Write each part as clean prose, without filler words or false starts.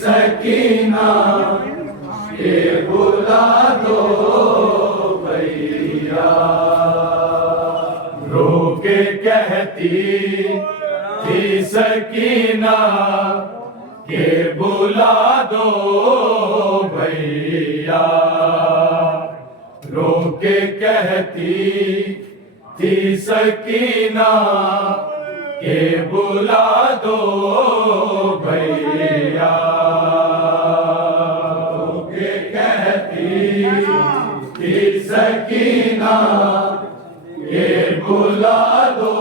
सकीना के बुला दो भैया, रो के कहती थी सकीना के बुला दो भैया, रो के कहती थी सकीना के बुला दो भैया, के कहती थी सकीना के बुला दो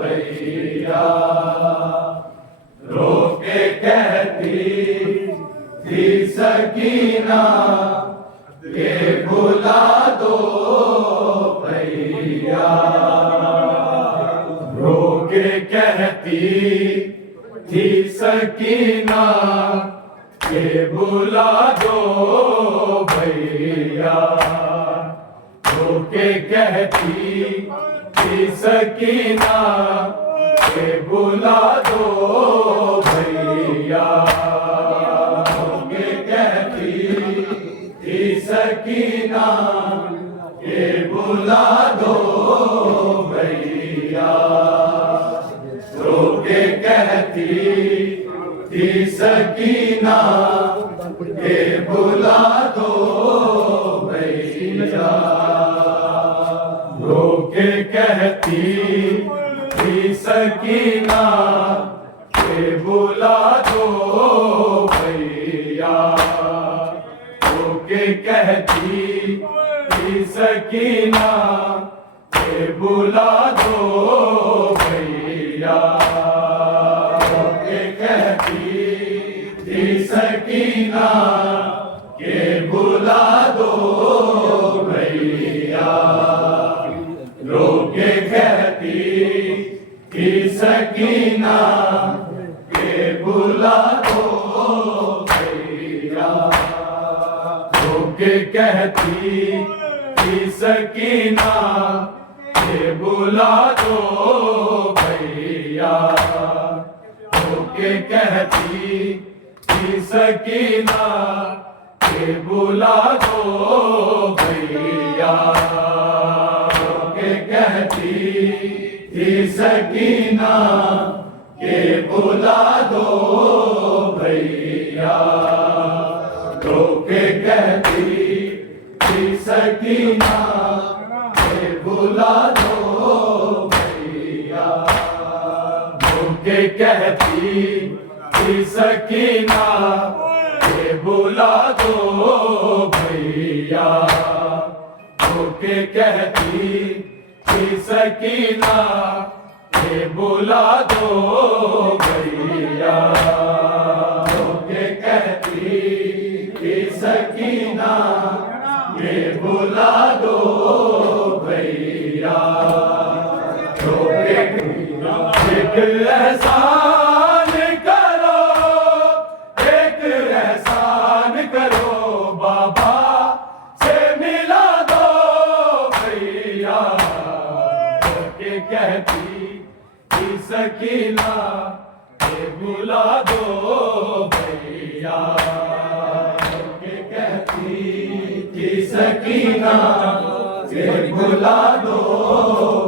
भैया, रो के कहती थी सकीना के बुला दो भैया, रो के कहती थी सकीना के बुला दो भैया, होके कहती थी सकीना के बुला दो भैया, होके कहती थी सकीना के बुला दो भैया, होके कहती थी सकीना के बुला दो भैया, रोके कहती थी सकीना के बुला दो भैया, रोके कहती थी सकीना के बुला दो भैया, रोके कहती थी सकीना के बुला दो भैया, रोके कहती थी सकीना के बुला दो भैया, रोके कहती थी सकीना के बुला दो भैया, रोके कहती थी सकीना के बुला दो भैया, रोके कहती थी सकीना के बुला दो भैया, रोके कहती थी सकीना के बुला दो भैया, रोके कहती थी सकीना के बुला दो भैया, रोके कहती थी सकीना के बुला दो भैया, रोके कहती थी सकीना के बुला दो भैया, रोके एक एहसान करो, एक एहसान करो बाबा से मिला दो भैया, रोके कहती थी सकीना के बुला दो भैया, रोके कहती थी सकीना के बुला दो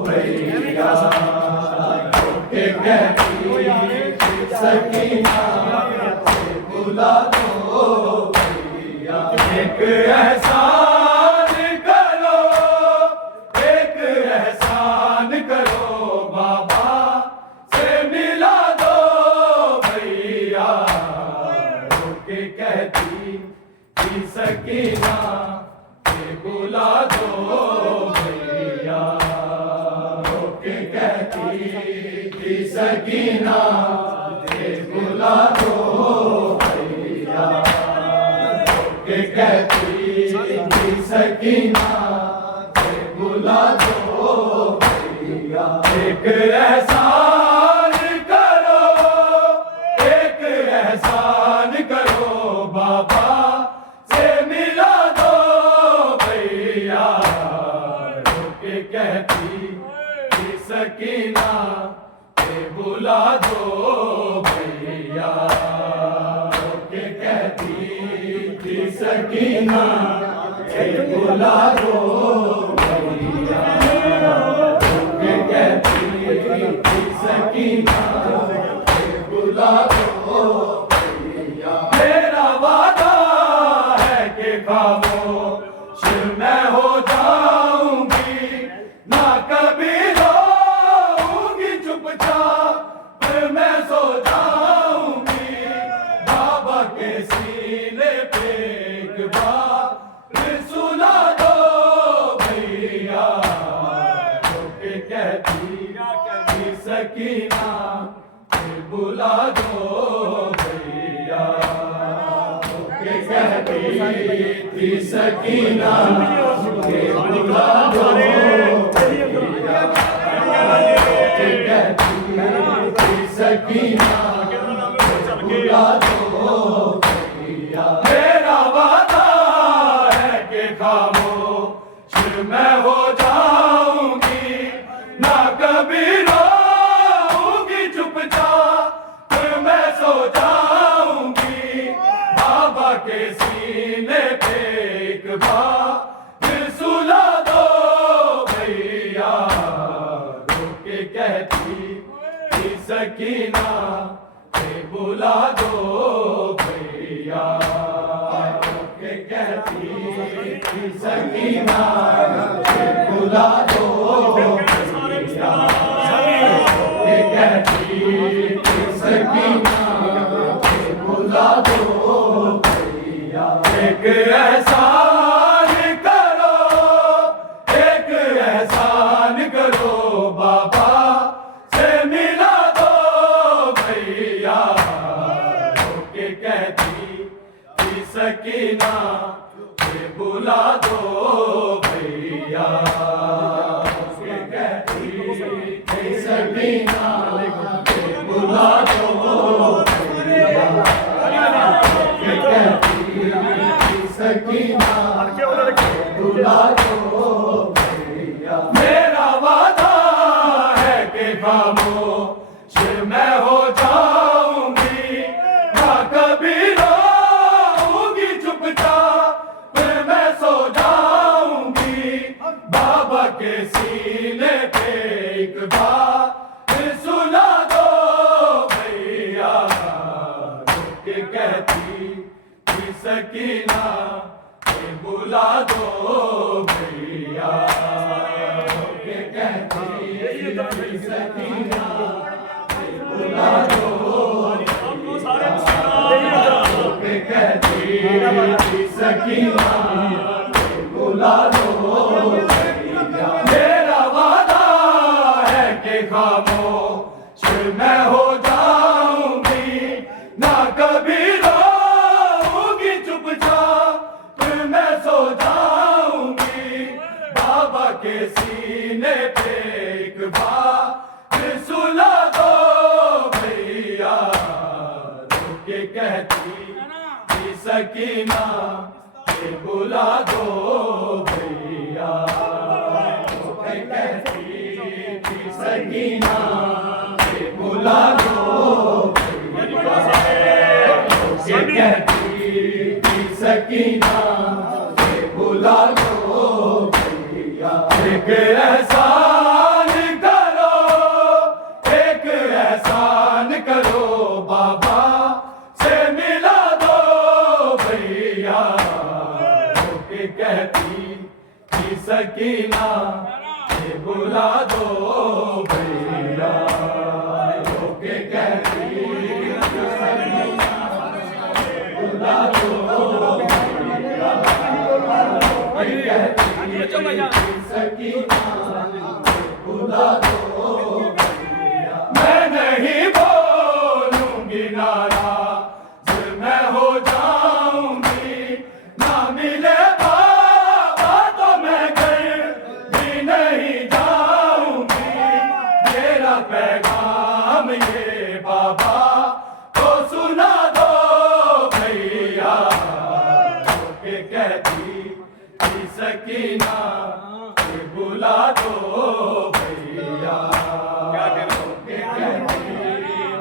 भैया, रोके कहती थी सकीना के बुला दो भैया, एक एहसान करो, एक एहसान करो बाबा से मिला दो भैया, रोके कहती थी सकीना के बुला दो भैया, रोके कहती थी सकीना के बुला दो भैया, रोके कहती थी सकीना के बुला दो भैया, एक एहसान करो, एक एहसान करो बाबा से मिला दो भैया, रोके कहती थी सकीना के बुला दो भैया, रोके कहती थी सकीना के बुला दो भैया, रोके कहती थी सकीना के बुला दो भैया, मेरा वादा है कि खामोश मैं हो जाऊंगी, ना कभी रोऊंगी चुपचाप मैं सो जाऊंगी, बाबा के सीने पे एक बार सुना दो भैया, रोके कहती थी सकीना के बुला दो भैया, रोके कहती थी सकीना के बुला दो भैया, रोके कहती थी सकीना के बुला दो भैया, फिर मैं हो जाऊंगी ना कभी रोऊंगी चुपचाप, फिर मैं सो जाऊंगी बाबा के सीने पे एक बार फिर सुला दो भैया। रो के कहती थी सकीना के बुला दो भैया, रो के कहती थी सकीना के बुला दो भैया, रो के कहती थी सकीना के बुला दो भैया। एक एहसान करो, एक एहसान करो बाबा से मिला दो भैया। रो के कहती थी सकीना के बुला दो भैया, रो के कहती थी सकीना के बुला दो भैया, रो के कहती थी सकीना के बुला दो भैया। मेरा वादा है कि खामोश मैं हो जाऊंगी ना कभी रोऊंगी चुपचाप, फिर मैं सो जाऊंगी बाबा के सीने पे एक बार फिर सुला दो भैया। रो के कहती थी सकीना के बुला दो भैया, रो के कहती थी सकीना के बुला दो भैया, रो के कहती थी सकीना के बुला दो भैया। मेरा वादा है कि खामोश मैं हो जाऊंगी ना कभी रोऊंगी चुपचाप, फिर मैं सो जाऊंगी बाबा के सीने पे एक बार फिर सुला दो भैया। रो के कहती थी सकीना के बुला दो भैया, रो के कहती थी सकीना के बुला दो भैया, रो के कहती थी सकीना के बुला दो भैया। एक एहसान करो, एक एहसान करो बाबा से मिला दो भैया। रो के कहती थी सकीना के बुला दो भैया, रो के कहती थी सकीना के बुला दो भैया, रो के कहती थी सकीना के बुला दो भैया। मैं नहीं बोलूंगी नाराज मैं हो जाऊंगी ना मिले बाबा तो मैं घर भी नहीं जाऊंगी। मेरा पैगाम ये बाबा को सुना दो भैया। रो के कहती थी सकीना के बुला दो भैया, रो के कहती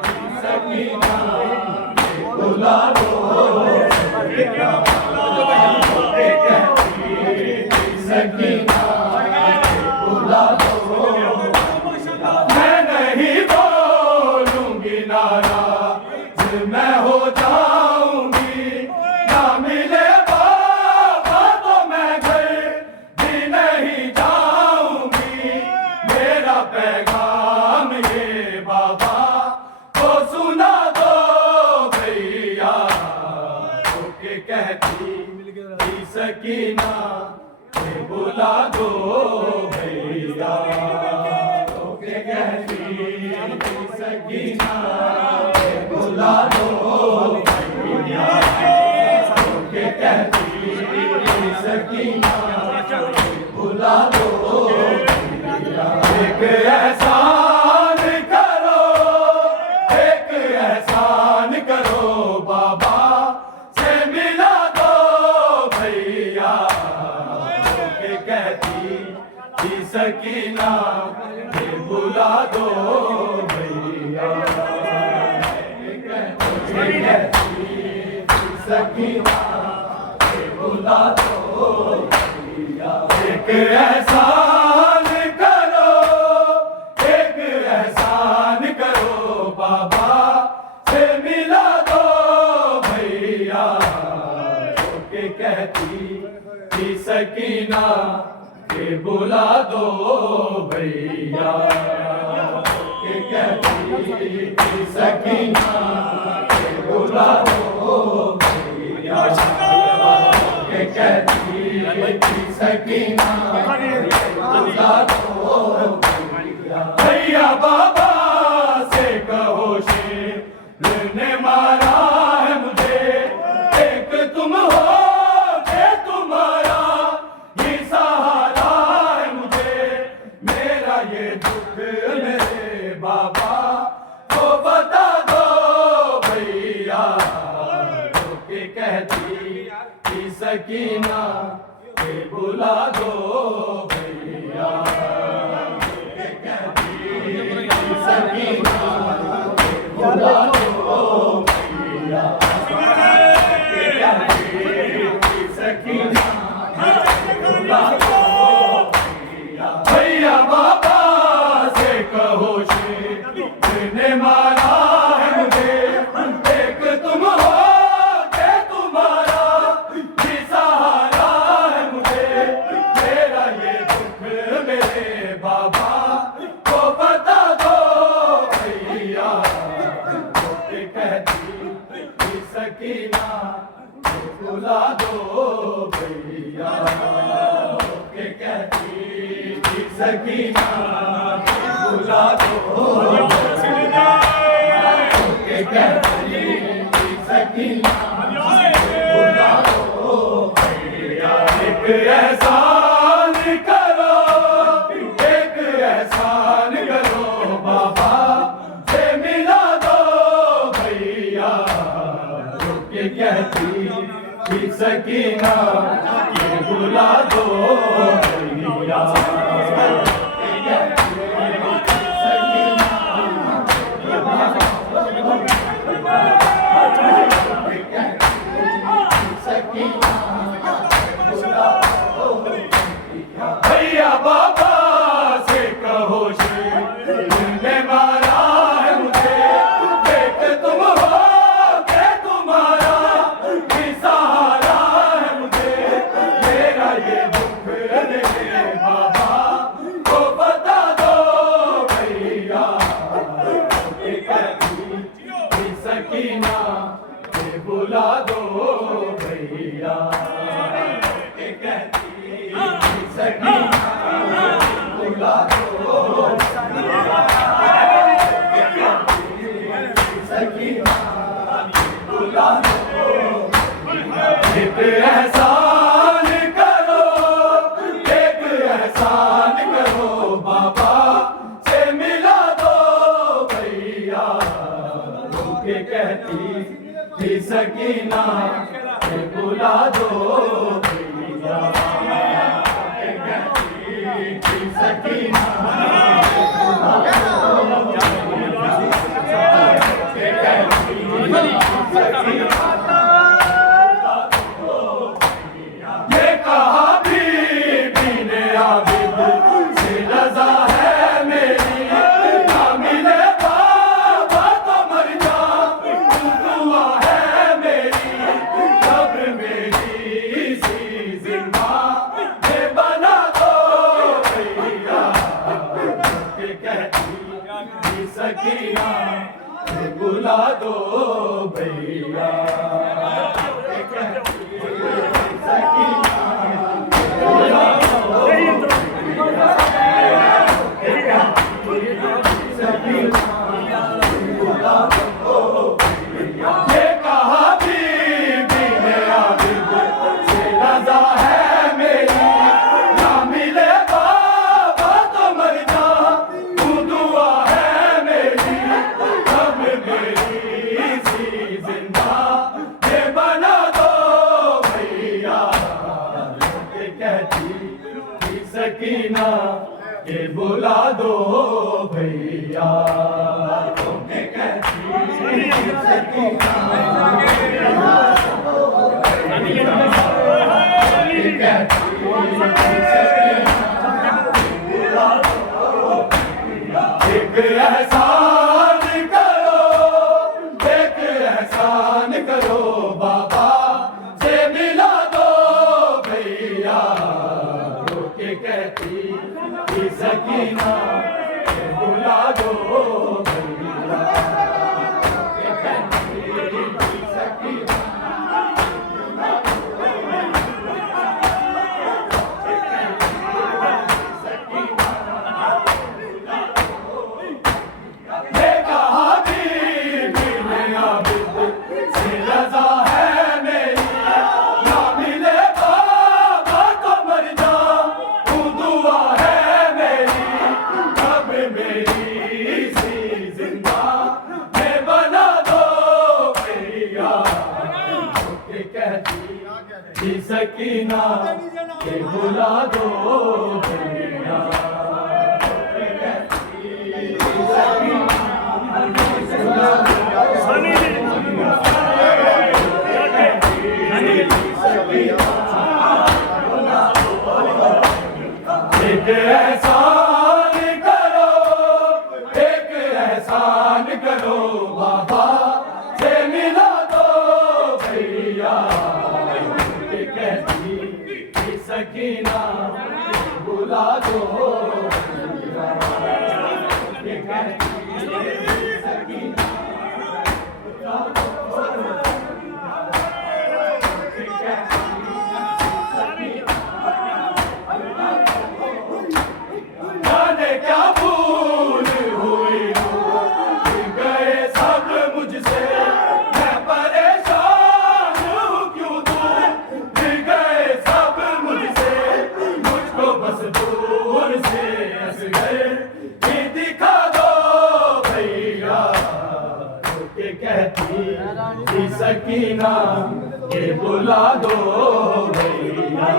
थी सकीना के बुला दो भैया, रो के कहती थी सकीना के बुला दो भैया। मैं नहीं बोलूंगी नाराज मैं हो जाऊंगी ना मिले बाबा तो मैं घर भी नहीं जाऊंगी। मेरा पैगाम ये बाबा को सुना दो भैया। रो के कहती थी सकीना के बुला दो भैया, रो के कहती थी सकीना के बुला दो भैया, रो के कहती थी सकीना के बुला दो भैया। एक एहसान करो, एक एहसान करो बाबा से मिला दो भैया। रो के कहती जी सकीना ये बुला दो भैया, सकीना ये बुला दो भैया। एक एहसान करो, एक एहसान करो, बाबा से मिला दो भैया। के कहती थी सकीना के बुला दो भैया, के कहती थी सकीना के बुला दो भैया, के कहती थी सकीना के बुला दो भैया। भैया बाबा से कहो शेर ने मारा है मुझे, एक तुम हो बाबा को बता दो भैया। के कहती थी सकीना के बुला दो भैया, के कहती थी सकीना के बुला दो भैया, के कहती थी सकीना के बुला दो भैया। भैया बाबा से कहो ने मारा है मुझे, एक तुम हो के तुम्हारा भी सहारा है मुझे। मेरा ये दुख मेरे बाबा को बता दो भैया। के कहती थी सकीना बुला दो भैया, के कहती थी सकीना बुला दो भैया, के कहती थी सकीना बुला दो भैया। एक एहसान करो, एक एहसान करो, बाबा से मिला दो भैया। के कहती थी सकीना ये बुला दो भैया, भैया बाबा से कहो ने मारा है मुझे, एक तुम हो के तुम्हारा भी सहारा है मुझे। मेरा ये दुख मेरे बाबा सकीना ये बुला दो भैया तुम्हें कहती सकीना एक एहसान करो, एक एहसान करो बाबा से मिला दो भैया रोके कहती कि सकीना ये बुला दो भैया रोके कहती कि सकीना सकीना के बुला दो भैया एक एहसान करो, एक एहसान करो बाबा से मिला दो भैया सकीना बुला दो जाने क्या भूल हुई गए सब मुझसे मैं परेशान हूँ क्यों दूर गए सब मुझसे मुझको बस दूर से हंस गए ये दिखा दो भैया रोके कहती सकीना ये बुला दो भैया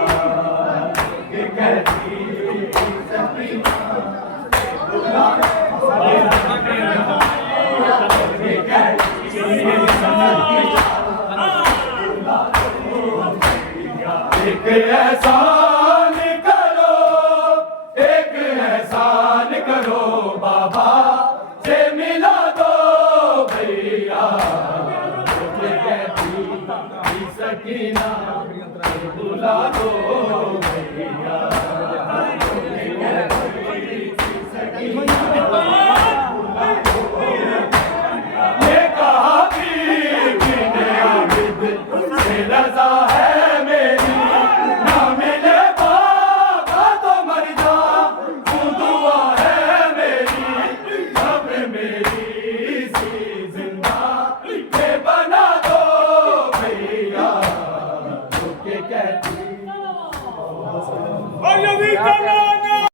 रोके कहती सकीना बुला दो एक एहसान करो, एक एहसान करो बाबा से मिला दो भैया कहती सकीना बुला दो